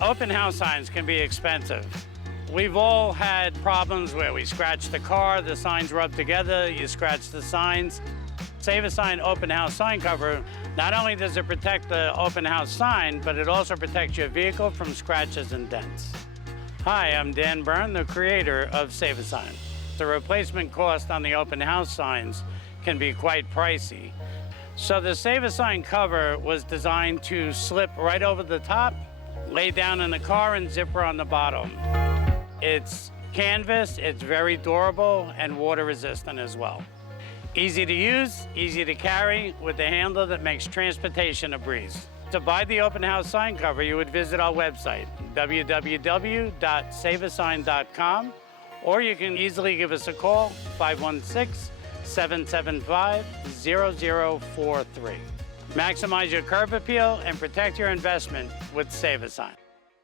Open house signs can be expensive. We've all had problems where we scratch the car, the signs rub together, you scratch the signs. SaveASign open house sign cover, not only does it protect the open house sign, but it also protects your vehicle from scratches and dents. Hi, I'm Dan Byrne, the creator of SaveASign. The replacement cost on the open house signs can be quite pricey. So the SaveASign cover was designed to slip right over the top, lay down in the car, and zipper on the bottom. It's canvas, it's very durable, and water resistant as well. Easy to use, easy to carry, with a handle that makes transportation a breeze. To buy the open house sign cover, you would visit our website, www.saveasign.com, or you can easily give us a call, 516-775-0043. Maximize your curb appeal and protect your investment with SaveASign.